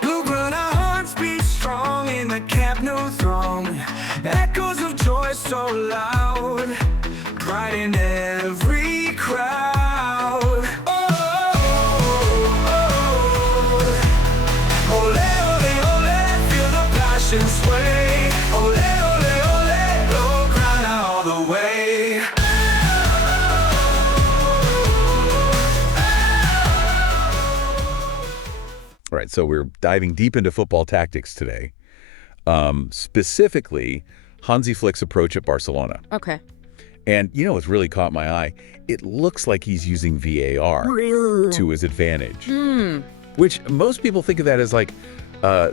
Blue-run, our hearts beat strong in the Camp Nou throng. Echoes of joy so loud, pride in every crowd. Oh, oh, oh. Ole, ole, ole, feel the passion sway. Ole, ole, ole, blow ground out all the way. All right, so we're diving deep into football tactics today. Specifically, Hansi Flick's approach at Barcelona. Okay. And you know what's really caught my eye? It looks like he's using VAR to his advantage. Which most people think of that as like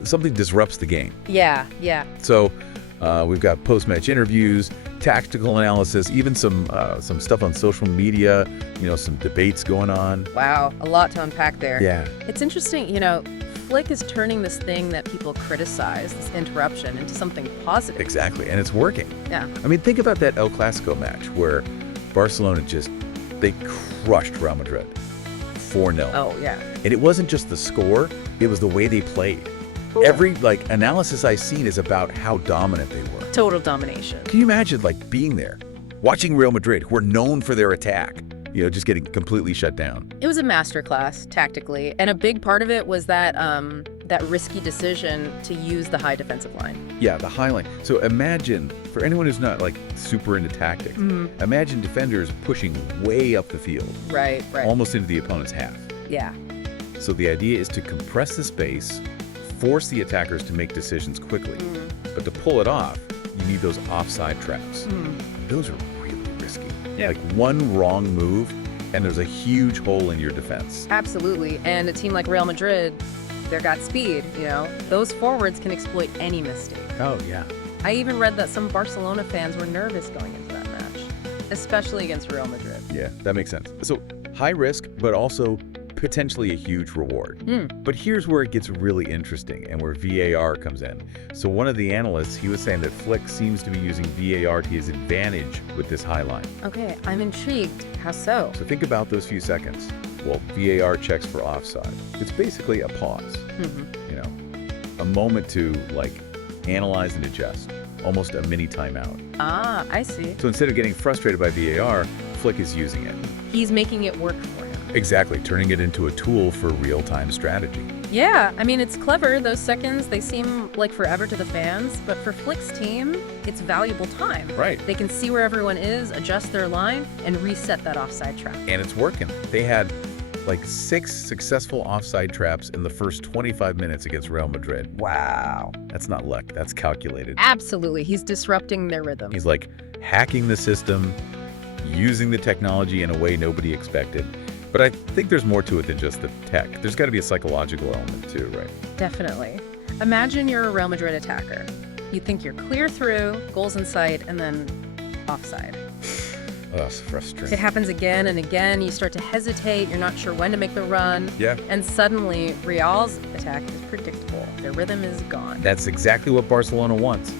something disrupts the game. Yeah. So we've got post-match interviews, tactical analysis, even some stuff on social media, some debates going on. Wow, a lot to unpack there. Yeah. It's interesting, Flick is turning this thing that people criticize, this interruption, into something positive. Exactly, and it's working. Yeah. I mean, think about that El Clasico match where Barcelona they crushed Real Madrid 4-0. Oh, yeah. And it wasn't just the score, it was the way they played. Ooh. Every analysis I've seen is about how dominant they were. Total domination. Can you imagine being there, watching Real Madrid, who are known for their attack, just getting completely shut down? It was a masterclass tactically, and a big part of it was that risky decision to use the high defensive line. Yeah, the high line. So imagine, for anyone who's not super into tactics, imagine defenders pushing way up the field. Right. Almost into the opponent's half. Yeah. So the idea is to compress the space, force the attackers to make decisions quickly. But to pull it off, you need those offside traps. Those are really risky. Yeah. Like one wrong move, and there's a huge hole in your defense. Absolutely. And a team like Real Madrid, they've got speed, Those forwards can exploit any mistake. Oh, yeah. I even read that some Barcelona fans were nervous going into that match, especially against Real Madrid. Yeah, that makes sense. So high risk, but also potentially a huge reward. But here's where it gets really interesting and where VAR comes in. So one of the analysts, he was saying that Flick seems to be using VAR to his advantage with this high line. Okay, I'm intrigued. How so? So think about those few seconds. Well, VAR checks for offside. It's basically a pause, a moment to analyze and adjust, almost a mini timeout. Ah, I see. So instead of getting frustrated by VAR, Flick is using it. He's making it work for him. Exactly, turning it into a tool for real-time strategy. Yeah, I mean, it's clever. Those seconds, they seem like forever to the fans, but for Flick's team, it's valuable time. Right. They can see where everyone is, adjust their line, and reset that offside trap. And it's working. They had 6 successful offside traps in the first 25 minutes against Real Madrid. Wow. That's not luck, that's calculated. Absolutely, he's disrupting their rhythm. He's hacking the system, using the technology in a way nobody expected. But I think there's more to it than just the tech. There's got to be a psychological element too, right? Definitely. Imagine you're a Real Madrid attacker. You think you're clear through, goals in sight, and then offside. Oh, that's frustrating. It happens again and again. You start to hesitate. You're not sure when to make the run. Yeah. And suddenly, Real's attack is predictable. Their rhythm is gone. That's exactly what Barcelona wants.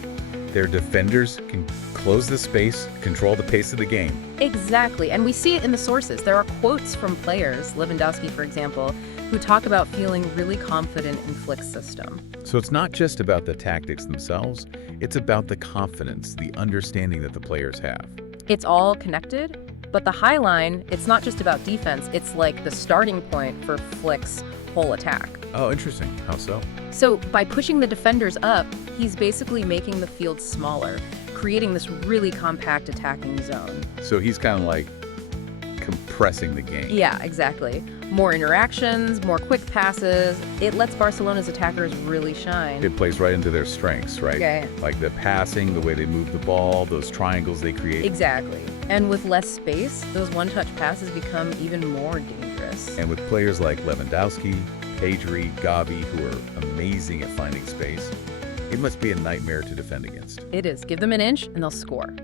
Their defenders can close the space, control the pace of the game. Exactly. And we see it in the sources. There are quotes from players, Lewandowski, for example, who talk about feeling really confident in Flick's system. So it's not just about the tactics themselves, it's about the confidence, the understanding that the players have. It's all connected, but the high line, it's not just about defense. It's like the starting point for Flick's whole attack. Oh, interesting. How so? So by pushing the defenders up, he's basically making the field smaller, creating this really compact attacking zone. So he's kind of compressing the game. Yeah, exactly. More interactions, more quick passes. It lets Barcelona's attackers really shine. It plays right into their strengths, right? Okay. Like the passing, the way they move the ball, those triangles they create. Exactly. And with less space, those one-touch passes become even more dangerous. And with players like Lewandowski, Pedri, Gavi, who are amazing at finding space, it must be a nightmare to defend against. It is. Give them an inch and they'll score.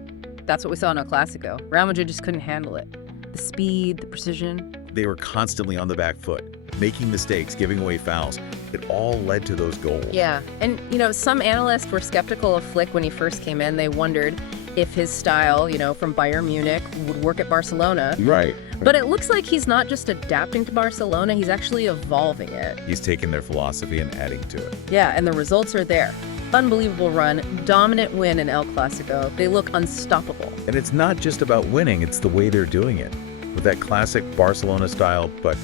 That's what we saw in El Clasico. Real Madrid just couldn't handle it. The speed, the precision. They were constantly on the back foot, making mistakes, giving away fouls. It all led to those goals. Yeah. And, some analysts were skeptical of Flick when he first came in. They wondered, if his style, from Bayern Munich would work at Barcelona. Right. But it looks like he's not just adapting to Barcelona, he's actually evolving it. He's taking their philosophy and adding to it. Yeah, and the results are there. Unbelievable run, dominant win in El Clasico. They look unstoppable. And it's not just about winning, it's the way they're doing it. With that classic Barcelona style, but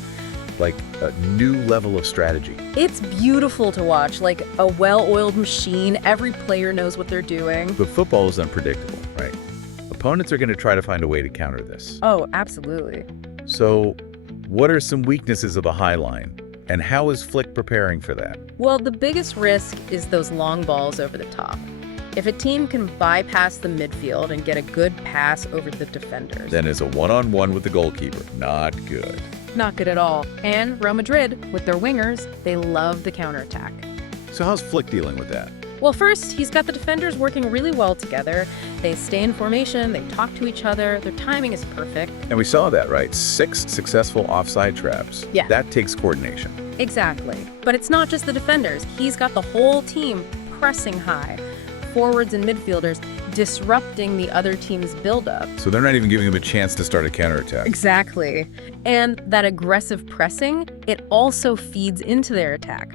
like a new level of strategy. It's beautiful to watch, like a well-oiled machine. Every player knows what they're doing. But football is unpredictable, right? Opponents are going to try to find a way to counter this. Oh, absolutely. So, what are some weaknesses of the high line? And how is Flick preparing for that? Well, the biggest risk is those long balls over the top. If a team can bypass the midfield and get a good pass over the defenders. Then it's a one-on-one with the goalkeeper. Not good. Not good at all. And Real Madrid, with their wingers, they love the counterattack. So how's Flick dealing with that? Well, first, he's got the defenders working really well together. They stay in formation, they talk to each other, their timing is perfect. And we saw that, right? 6 successful offside traps. Yeah. That takes coordination. Exactly. But it's not just the defenders. He's got the whole team pressing high. Forwards and midfielders disrupting the other team's buildup. So they're not even giving him a chance to start a counterattack. Exactly. And that aggressive pressing, it also feeds into their attack.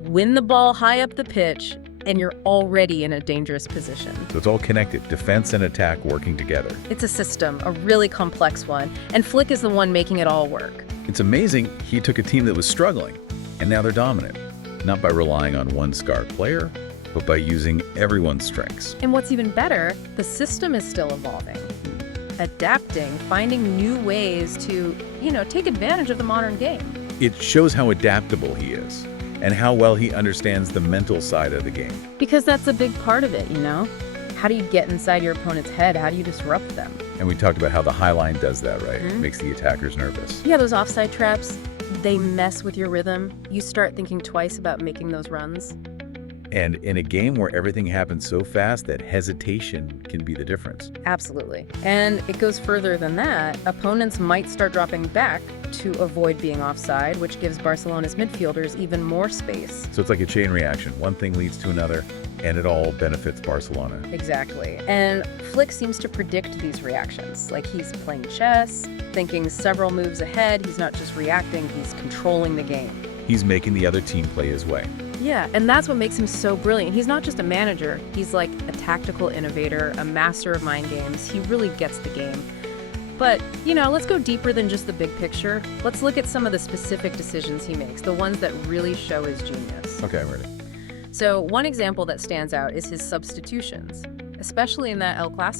Win the ball high up the pitch, and you're already in a dangerous position. So it's all connected, defense and attack working together. It's a system, a really complex one, and Flick is the one making it all work. It's amazing he took a team that was struggling, and now they're dominant. Not by relying on one star player, but by using everyone's strengths. And what's even better, the system is still evolving. Adapting, finding new ways to, take advantage of the modern game. It shows how adaptable he is, and how well he understands the mental side of the game. Because that's a big part of it, How do you get inside your opponent's head? How do you disrupt them? And we talked about how the high line does that, right? It makes the attackers nervous. Yeah, those offside traps, they mess with your rhythm. You start thinking twice about making those runs. And in a game where everything happens so fast that hesitation can be the difference. Absolutely. And it goes further than that. Opponents might start dropping back to avoid being offside, which gives Barcelona's midfielders even more space. So it's like a chain reaction. One thing leads to another, and it all benefits Barcelona. Exactly. And Flick seems to predict these reactions. Like he's playing chess, thinking several moves ahead. He's not just reacting, he's controlling the game. He's making the other team play his way. Yeah, and that's what makes him so brilliant. He's not just a manager. He's like a tactical innovator, a master of mind games. He really gets the game. But, let's go deeper than just the big picture. Let's look at some of the specific decisions he makes, the ones that really show his genius. Okay, I'm ready. So one example that stands out is his substitutions, especially in that El Clasico.